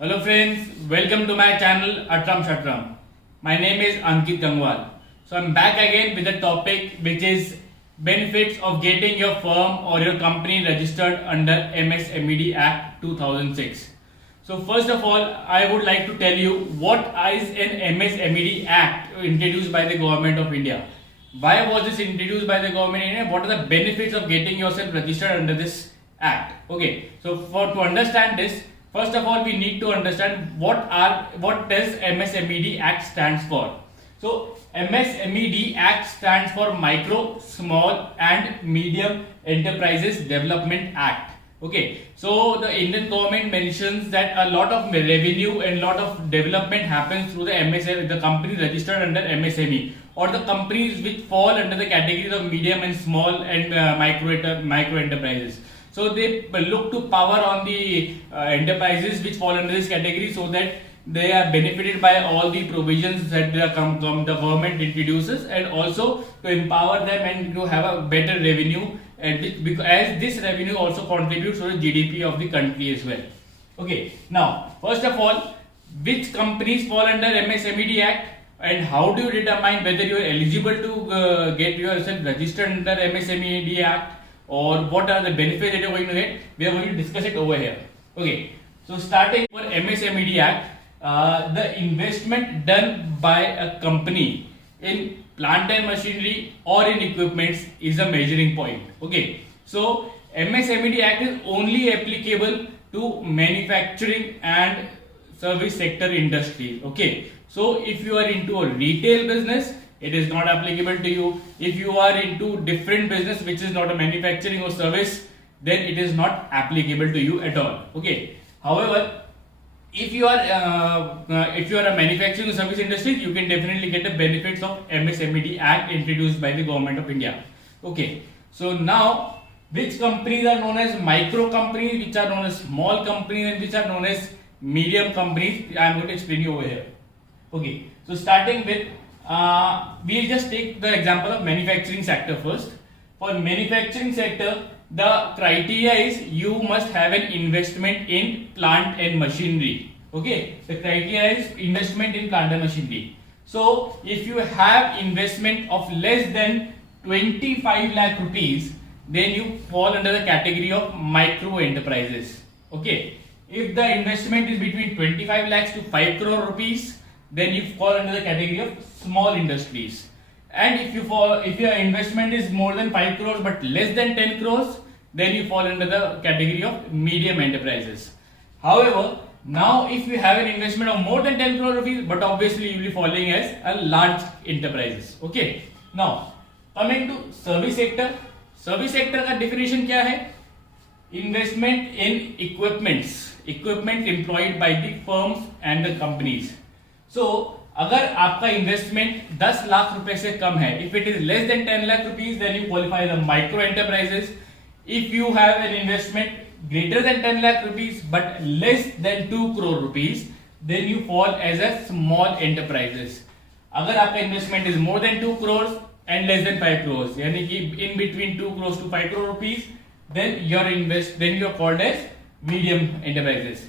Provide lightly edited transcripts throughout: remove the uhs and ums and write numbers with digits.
Hello friends, welcome to my channel Atram Shatram. My name is Ankit Gangwal. So I'm back again with a topic which is benefits of getting your firm or your company registered under MSMED Act 2006. So first of all, I would like to tell you what is an MSMED Act introduced by the Government of India. Why was this introduced by the Government of India? What are the benefits of getting yourself registered under this act? Okay, so to understand this, first of all, we need to understand what does MSMED Act stands for. So MSMED Act stands for Micro, Small and Medium Enterprises Development Act. Okay, so the Indian government mentions that a lot of revenue and lot of development happens through the MSME, the companies registered under MSME, or the companies which fall under the categories of medium and small and micro enterprises. So they look to power on the enterprises which fall under this category so that they are benefited by all the provisions that the government introduces, and also to empower them and to have a better revenue, and as this revenue also contributes to the GDP of the country as well. Okay, now first of all, which companies fall under MSMED Act and how do you determine whether you are eligible to get yourself registered under MSMED Act, or what are the benefits that you are going to get? We are going to discuss it over here. Okay, so starting for MSMED Act, the investment done by a company in plant and machinery or in equipments is a measuring point. Okay, so MSMED Act is only applicable to manufacturing and service sector industries. Okay, so if you are into a retail business, it is not applicable to you. If you are into different business which is not a manufacturing or service, then it is not applicable to you at all. Okay, however, if you are a manufacturing or service industry, you can definitely get the benefits of MSMED Act introduced by the Government of India. Okay, so now which companies are known as micro companies, which are known as small companies, and which are known as medium companies, I am going to explain you over here. Okay, so starting with we'll just take the example of manufacturing sector first. For manufacturing sector, the criteria is you must have an investment in plant and machinery. Okay, the criteria is investment in plant and machinery. So if you have investment of less than 25 lakh rupees, then you fall under the category of micro enterprises. Okay, if the investment is between 25 lakhs to 5 crore rupees, then you fall under the category of small industries. And if your investment is more than 5 crores but less than 10 crores, then you fall under the category of medium enterprises. However, now if you have an investment of more than 10 crore rupees, but obviously you will be falling as a large enterprises. Okay, now coming to service sector. Service sector का definition क्या है? Investment in equipment employed by the firms and the companies. So अगर आपका investment 10 lakh रुपए से कम है, if it is less than 10 lakh rupees, then you qualify as a micro enterprises. If you have an investment greater than 10 lakh rupees but less than 2 crore rupees, then you fall as a small enterprises. अगर आपका investment is more than 2 crores and less than 5 crores, यानी कि in between 2 crores to 5 crore rupees, then you are called as medium enterprises.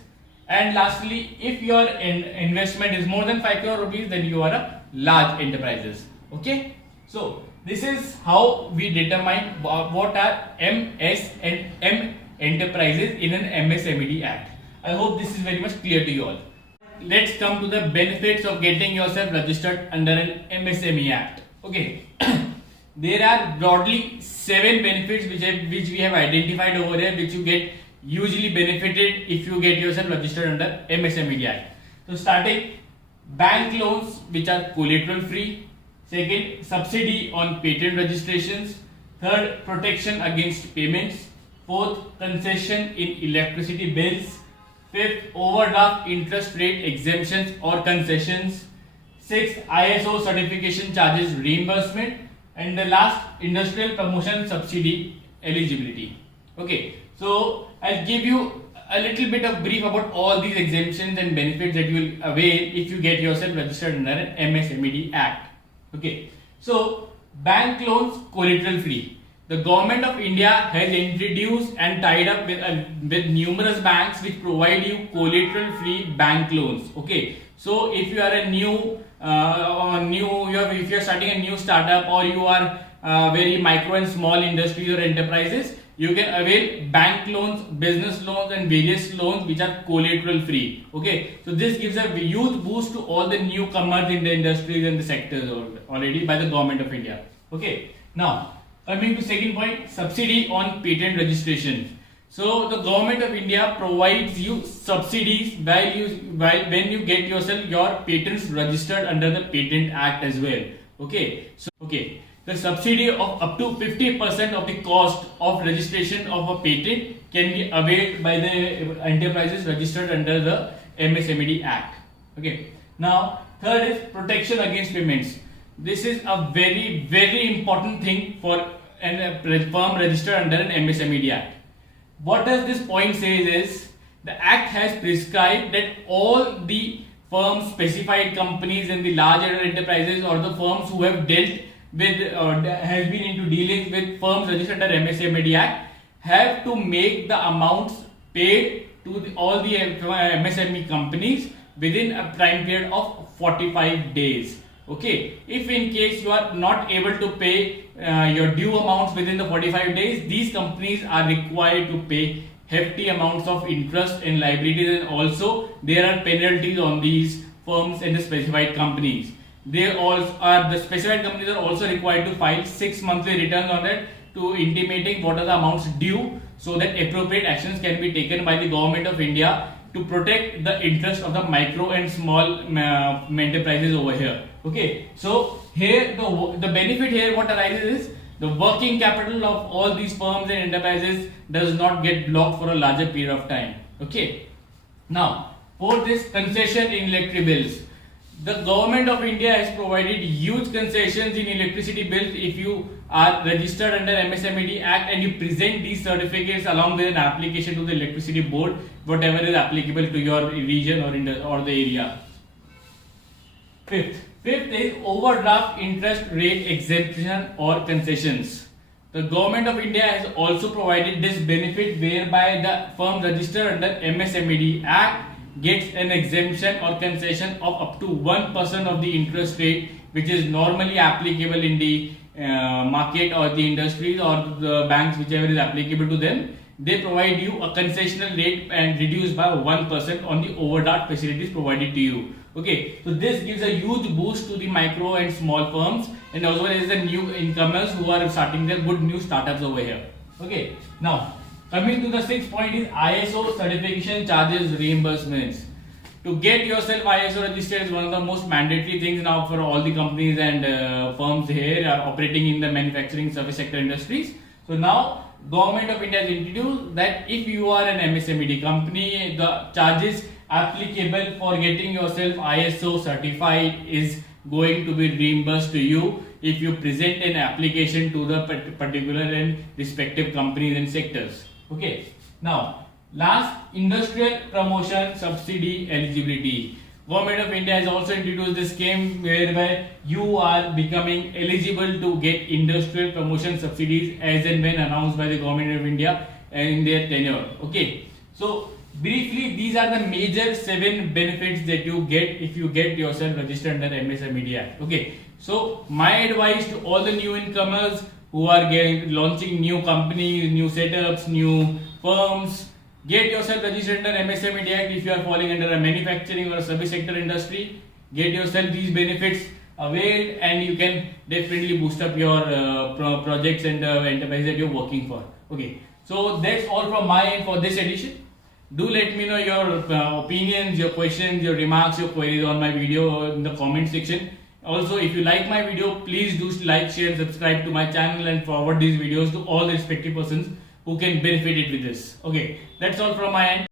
And lastly, if your investment is more than 5 crore rupees, then you are a large enterprises. Okay, so this is how we determine what are MS and M enterprises in an MSMED Act. I hope this is very much clear to you all. Let's come to the benefits of getting yourself registered under an MSME Act. Okay, there are broadly 7 benefits which we have identified over here, which you get usually benefited if you get yourself registered under MSMED Act. So starting, bank loans which are collateral free. Second, subsidy on patent registrations. Third, protection against payments. Fourth, concession in electricity bills. Fifth, overdraft interest rate exemptions or concessions. Sixth, ISO certification charges reimbursement. And the last, industrial promotion subsidy eligibility. Okay, so I'll give you a little bit of brief about all these exemptions and benefits that you will avail if you get yourself registered under an MSMED Act. Okay, so bank loans collateral free. the government of India has introduced and tied up with numerous banks which provide you collateral free bank loans. Okay, so if you are a if you are starting a new startup, or you are very micro and small industries or enterprises, you can avail bank loans, business loans and various loans which are collateral free. Okay, so this gives a huge boost to all the newcomers in the industries and the sectors already by the government of India. Okay, now coming to second point, subsidy on patent registration. So the government of India provides you subsidies when you get yourself your patents registered under the Patent Act as well. Okay, so the subsidy of up to 50% of the cost of registration of a patent can be availed by the enterprises registered under the MSME Act. Okay, now third is protection against payments. This is a very important thing for a firm registered under an MSME Act. What does this point says is, the Act has prescribed that all the firms, specified companies and the larger enterprises, or the firms who have dealt with or has been into dealings with firms registered under MSME Act, have to make the amounts paid to all the MSME companies within a time period of 45 days. Okay, if in case you are not able to pay your due amounts within the 45 days, these companies are required to pay hefty amounts of interest and liabilities, and also there are penalties on these firms and the specified companies. The specified companies are also required to file 6 monthly returns on it, to intimating what are the amounts due, so that appropriate actions can be taken by the government of India to protect the interest of the micro and small enterprises over here. Okay, so here the benefit here what arises is, the working capital of all these firms and enterprises does not get blocked for a larger period of time. Okay, now for this concession in electric bills, the government of India has provided huge concessions in electricity bills if you are registered under MSME Act and you present these certificates along with an application to the electricity board, whatever is applicable to your region or the area. Fifth is overdraft interest rate exemption or concessions. The government of India has also provided this benefit, whereby the firm registered under MSME Act gets an exemption or concession of up to 1% of the interest rate, which is normally applicable in the market or the industries or the banks, whichever is applicable to them. They provide you a concessional rate and reduced by 1% on the overdraft facilities provided to you. Okay, so this gives a huge boost to the micro and small firms, and as well as the new incomers who are starting their good new startups over here. Okay, now coming to the sixth point is ISO certification charges reimbursements. To get yourself ISO registered is one of the most mandatory things now for all the companies and firms here operating in the manufacturing service sector industries. So now government of India has introduced that if you are an MSME company, the charges applicable for getting yourself ISO certified is going to be reimbursed to you if you present an application to the particular and respective companies and sectors. Okay, now last, industrial promotion subsidy eligibility. Government of India has also introduced this scheme whereby you are becoming eligible to get industrial promotion subsidies as and when announced by the government of India in their tenure. Okay, so briefly, these are the major 7 benefits that you get if you get yourself registered under MSME Act. Okay, so my advice to all the new incomers who are launching new companies, new setups, new firms, get yourself registered under MSME Act. If you are falling under a manufacturing or a service sector industry, get yourself these benefits availed, and you can definitely boost up your projects and enterprise that you're working for. Okay, so that's all from my end for this edition. Do let me know your opinions, your questions, your remarks, your queries on my video in the comment section. Also, if you like my video, please do like, share, subscribe to my channel and forward these videos to all the respective persons who can benefit it with this. Okay, that's all from my end.